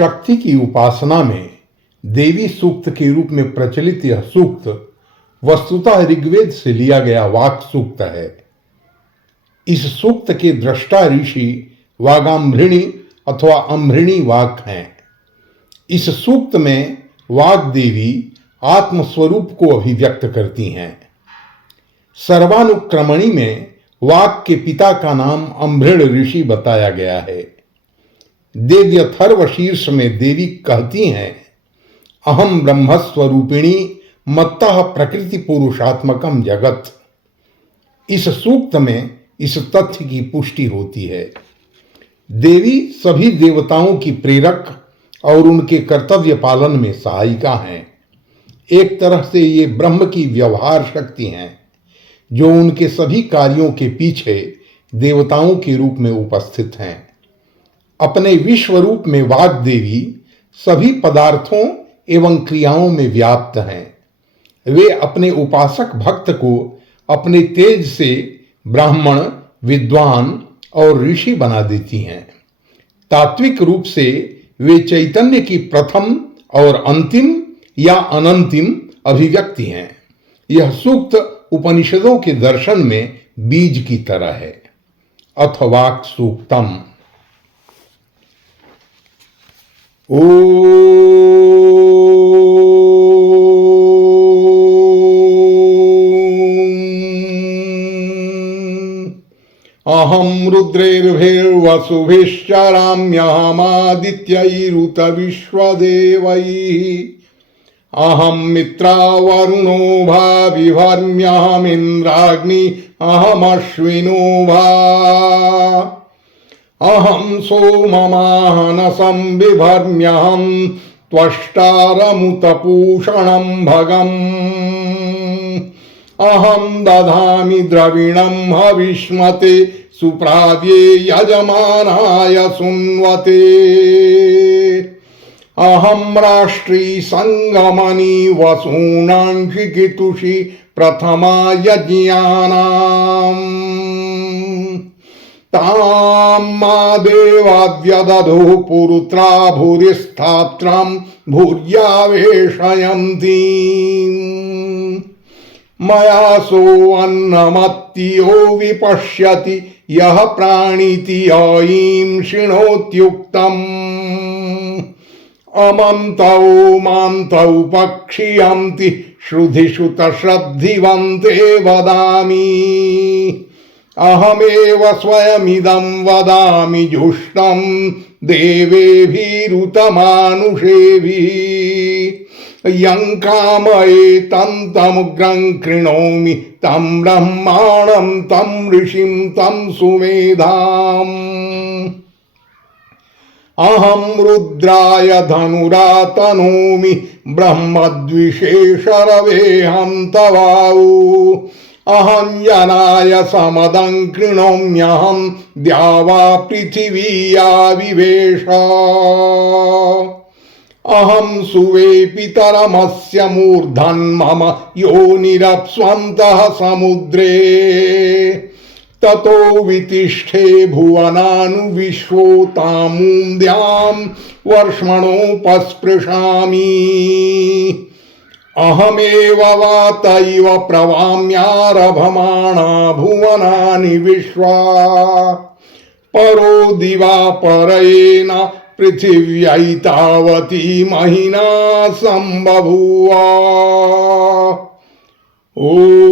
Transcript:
शक्ति की उपासना में देवी सूक्त के रूप में प्रचलित यह सूक्त वस्तुतः ऋग्वेद से लिया गया वाक सूक्त है। इस सूक्त के दृष्टा ऋषि वागाम्भृणी अथवा अम्भृणी वाक हैं। इस सूक्त में वाग देवी आत्मस्वरूप को अभिव्यक्त करती हैं। सर्वानुक्रमणी में वाक के पिता का नाम अम्भृण ऋषि बताया गया है। देव्यथर्व शीर्ष में देवी कहती हैं, अहम ब्रह्मस्वरूपिणी मत्तः प्रकृति पुरुषात्मकम जगत। इस सूक्त में इस तथ्य की पुष्टि होती है। देवी सभी देवताओं की प्रेरक और उनके कर्तव्य पालन में सहायिका हैं। एक तरह से ये ब्रह्म की व्यवहार शक्ति हैं, जो उनके सभी कार्यों के पीछे देवताओं के रूप में उपस्थित हैं। अपने विश्व रूप में वाग देवी सभी पदार्थों एवं क्रियाओं में व्याप्त हैं। वे अपने उपासक भक्त को अपने तेज से ब्राह्मण, विद्वान और ऋषि बना देती हैं। तात्विक रूप से वे चैतन्य की प्रथम और अंतिम या अनंतिम अभिव्यक्ति हैं। यह सूक्त उपनिषदों के दर्शन में बीज की तरह है। अथ वाक् सूक्तम। अहम रुद्रैर्भिर्वसुभिश्चराम्यहमादित्यैरुत विश्वदेवैः। अहम मित्रावरुणो भा बिभर्म्यहमिन्द्राग्नि अहमश्विनो भा। अहम सोममाहनसं बिभर्म्यहं त्वष्टारमुतपूषणं भगम्। अहम दधामि द्रविणं हविष्मते सुप्राव्ये यजमानाय सुन्वते। अहम राष्ट्री संगमनी वसूनांशिकितुषि प्रथमा यज्ञानाम्। तां मा देवाद्यदधुः पुरुत्रा भूरिस्थात्रं भूर्यावेशयन्तीम्। मया सो अन्नमत्तियो विपश्यति यः प्राणिति अयीं शृणोत्युक्तम्। अमन्तौ मान्तौ पक्षियन्ति श्रुधिषु तश्रद्धिवन्ते वदामि। अहमेव स्वयमिदं वदामि जुष्टं देवेभिरुतमानुषेभिः। यं कामयेतं तमुग्रं कृणोमि तं ब्रह्माणं तं ऋषिं तं सुमेधाम्। अहम रुद्राय धनुरातनोमि ब्रह्मद्विषेशरवेऽहं तवाउ। अहं जनाय समदं कृणोम्यहं द्यावा पृथिवीया विवेश। अहं सुवे पितरमस्य मूर्धन्मम योनिरप्स्वन्तः समुद्रे। ततो वितिष्ठे भुवनानुविश्वोतामुन्द्यां वर्ष्मणोपस्पृशामि। अहमेव वातैव प्रवाम्यारभमाणा भुवनानि विश्वा। परो दिवापरेण पृथिव्यैतावती महिना सम्बभूव। ॐ